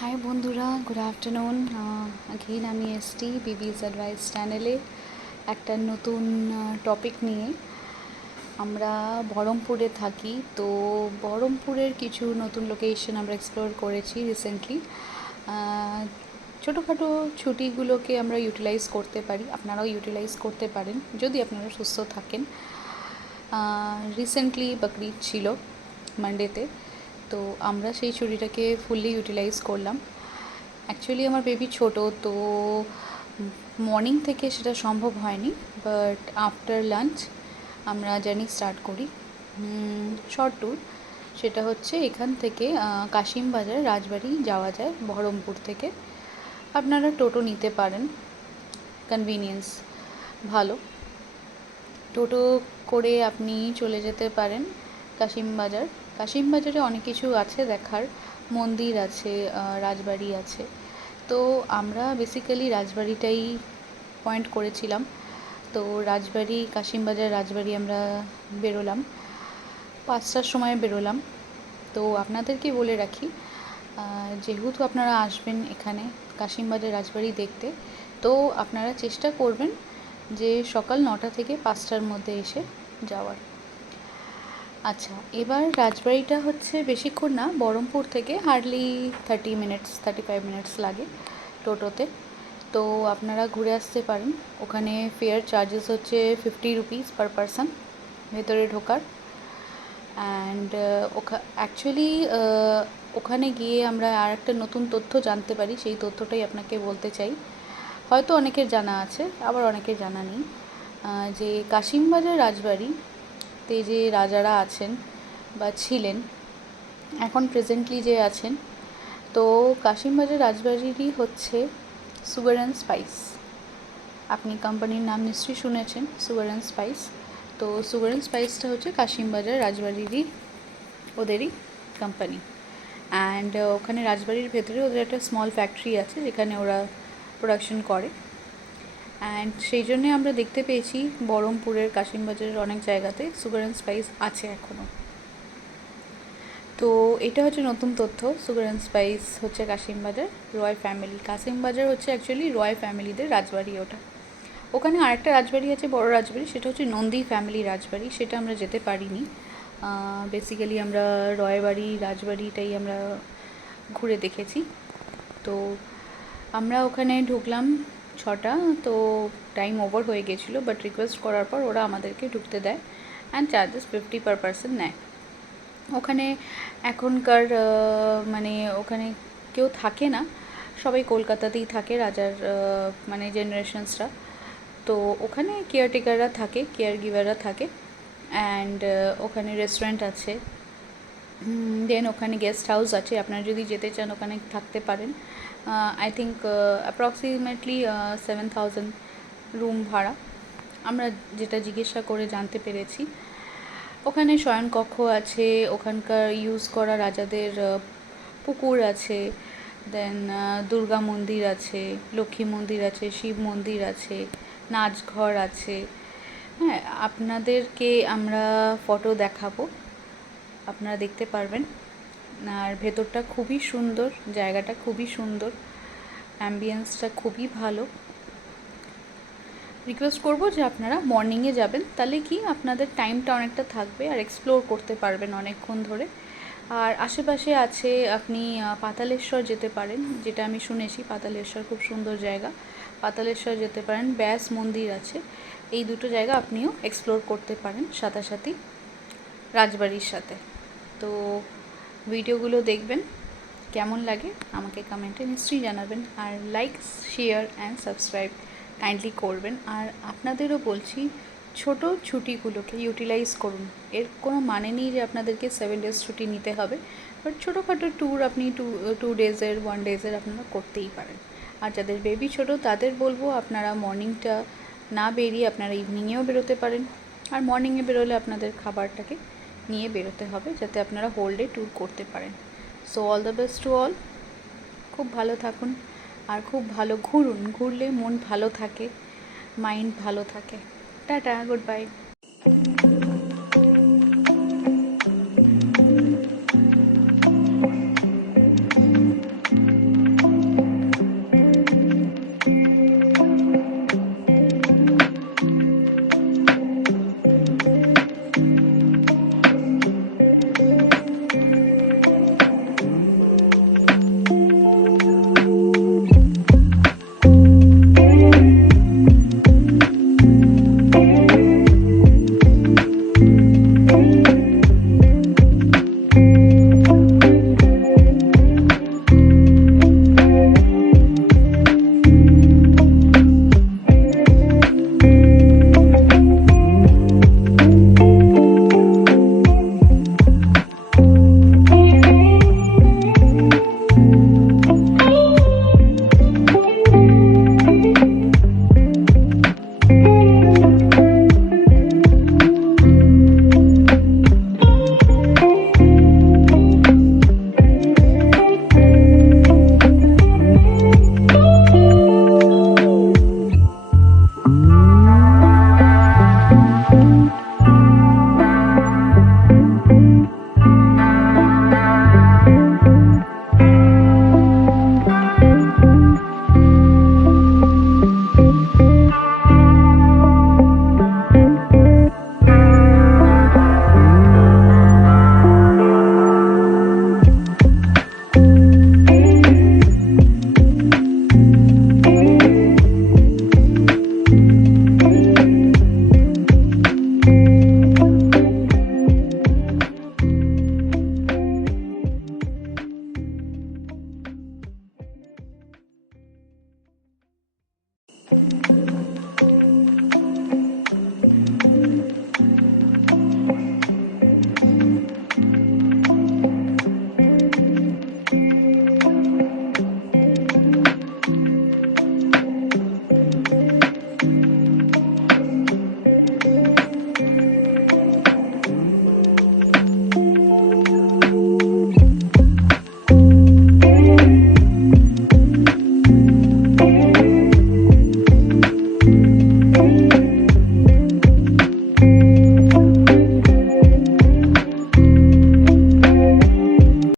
High বন্ধুরা, good afternoon. Again আমি ST বিবিস advice চ্যানেলে একটা নতুন টপিক নিয়ে। আমরা বহরমপুরে থাকি, তো বহরমপুরের কিছু নতুন লোকেশন আমরা এক্সপ্লোর করেছি রিসেন্টলি। ছোটোখাটো ছুটিগুলোকে আমরা ইউটিলাইজ করতে পারি, আপনারাও ইউটিলাইজ করতে পারেন যদি আপনারা সুস্থ থাকেন। রিসেন্টলি বকরিদ ছিল মানডেতে, তো আমরা সেই ছুটিটাকে ফুললি ইউটিলাইজ করলাম। অ্যাকচুয়ালি আমার বেবি ছোটো, তো মর্নিং থেকে সেটা সম্ভব হয়নি, বাট আফটার লাঞ্চ আমরা জার্নি স্টার্ট করি শর্ট ট্যুর। সেটা হচ্ছে এখান থেকে কাশিমবাজার রাজবাড়ি যাওয়া যায় বহরমপুর থেকে। আপনারা টোটো নিতে পারেন, কনভিনিয়েন্স ভালো। টোটো করে আপনি চলে যেতে পারেন কাশিমবাজার। কাশিমবাজারে অনেক কিছু আছে দেখার, মন্দির আছে, রাজবাড়ি আছে। তো আমরা বেসিক্যালি রাজবাড়িটাই পয়েন্ট করেছিলাম। তো রাজবাড়ি, কাশিমবাজার রাজবাড়ি আমরা বেরোলাম 5টার সময় বেরোলাম। তো আপনাদেরকে বলে রাখি, যেহেতু আপনারা আসবেন এখানে কাশিমবাজার রাজবাড়ি দেখতে, তো আপনারা চেষ্টা করবেন যে সকাল 9টা থেকে 5টার মধ্যে এসে যাওয়ার। আচ্ছা, এবার রাজবাড়িটা হচ্ছে বেশিক্ষণ না, বহরমপুর থেকে হার্ডলি 35 মিনিটস লাগে টোটোতে। তো আপনারা ঘুরে আসতে পারেন। ওখানে ফেয়ার চার্জেস হচ্ছে 50 রুপিস পার পারসন ভেতরে ঢোকার। অ্যান্ড অ্যাকচুয়ালি ওখানে গিয়ে আমরা আর একটা নতুন তথ্য জানতে পারি, সেই তথ্যটাই আপনাকে বলতে চাই। হয়তো অনেকের জানা আছে, আবার অনেকের জানা নেই, যে কাশিমবাজার রাজবাড়িতে যে রাজারা আছেন বা ছিলেন, এখন প্রেজেন্টলি যে আছেন, তো কাশিমবাজার রাজবাড়িরই হচ্ছে সুগার অ্যান্ড স্পাইস। আপনি কোম্পানির নাম নিশ্চয়ই শুনেছেন, সুগার অ্যান্ড স্পাইস। তো সুগার অ্যান্ড স্পাইসটা হচ্ছে কাশিমবাজার রাজবাড়িরই ওদেরই কোম্পানি। অ্যান্ড ওখানে রাজবাড়ির ভেতরে ওদের একটা স্মল ফ্যাক্টরি আছে যেখানে ওরা প্রোডাকশন করে। অ্যান্ড সেই জন্যে আমরা দেখতে পেয়েছি বহরমপুরের কাশিমবাজারের অনেক জায়গাতে সুগার অ্যান্ড স্পাইস আছে এখনও। তো এটা হচ্ছে নতুন তথ্য। সুগার অ্যান্ড স্পাইস হচ্ছে কাশিমবাজার রয় ফ্যামিলি। কাশিমবাজার হচ্ছে অ্যাকচুয়ালি রয় ফ্যামিলিদের রাজবাড়ি ওটা। ওখানে আরেকটা রাজবাড়ি আছে, বড় রাজবাড়ি, সেটা হচ্ছে নন্দী ফ্যামিলি রাজবাড়ি। সেটা আমরা যেতে পারিনি। বেসিক্যালি আমরা রয়বাড়ি রাজবাড়িটাই আমরা ঘুরে দেখেছি। তো আমরা ওখানে ঢুকলাম 6টা, তো টাইম ওভার হয়ে গেছিলো, বাট রিকোয়েস্ট করার পর ওরা আমাদেরকে ঢুকতে দেয়। অ্যান্ড চার্জেস 50 পার পারসন নেয়। ওখানে এখনকার মানে ওখানে কেউ থাকে না, সবাই কলকাতাতেই থাকে, রাজার মানে জেনারেশনসরা। তো ওখানে কেয়ারটেকাররা থাকে, কেয়ার গিভাররা থাকে। অ্যান্ড ওখানে রেস্টুরেন্ট আছে, দেন ওখানে গেস্ট হাউস আছে। আপনারা যদি যেতে চান ওখানে থাকতে পারেন। আই থিঙ্ক অ্যাপ্রক্সিমেটলি 7,000 রুম ভাড়া, আমরা যেটা জিজ্ঞাসা করে জানতে পেরেছি। ওখানে শয়নকক্ষ আছে, ওখানকার ইউজ করা রাজাদের পুকুর আছে, দেন দুর্গা মন্দির আছে, লক্ষ্মী মন্দির আছে, শিব মন্দির আছে, নাচঘর আছে। হ্যাঁ, আপনাদেরকে আমরা ফটো দেখাবো, আপনারা দেখতে পারবেন। আর ভেতরটা খুবই সুন্দর, জায়গাটা খুবই সুন্দর, অ্যাম্বিয়েন্সটা খুবই ভালো। রিকোয়েস্ট করবো যে আপনারা মর্নিংয়ে যাবেন, তাহলে কি আপনাদের টাইমটা অনেকটা থাকবে আর এক্সপ্লোর করতে পারবেন অনেকক্ষণ ধরে। আর আশেপাশে আছে, আপনি পাতালেশ্বর যেতে পারেন, যেটা আমি শুনেছি পাতালেশ্বর খুব সুন্দর জায়গা। পাতালেশ্বর যেতে পারেন, ব্যাস মন্দির আছে। এই দুটো জায়গা আপনিও এক্সপ্লোর করতে পারেন সাথে রাজবাড়ির সাথে। তো ভিডিওগুলো দেখবেন, কেমন লাগে আমাকে কমেন্টে নিশ্চয়ই জানাবেন। আর like, share and subscribe kindly করবেন। আর আপনাদেরও বলছি, ছোট ছুটিগুলোকে ইউটিলাইজ করুন। এর কোনো মানে নেই যে আপনাদেরকে 7 ডেজ ছুটি নিতে হবে, বাট ছোটোখাটো ট্যুর আপনি 2 ডেজের 1 ডেজের আপনারা করতেই পারেন। আর যাদের বেবি ছোটো তাদের বলবো আপনারা মর্নিংটা না বেরিয়ে আপনারা ইভিনিংয়েও বেরোতে পারেন। আর মর্নিংয়ে বেরোলে আপনাদের খাবারটাকে নিয়ে বেরোতে হবে, যাতে আপনারা হোল ডে ট্যুর করতে পারেন। So all the best to all. খুব ভালো থাকুন আর খুব ভালো ঘুরুন। ঘুরলে মন ভালো থাকে, মাইন্ড ভালো থাকে। Tata, good bye.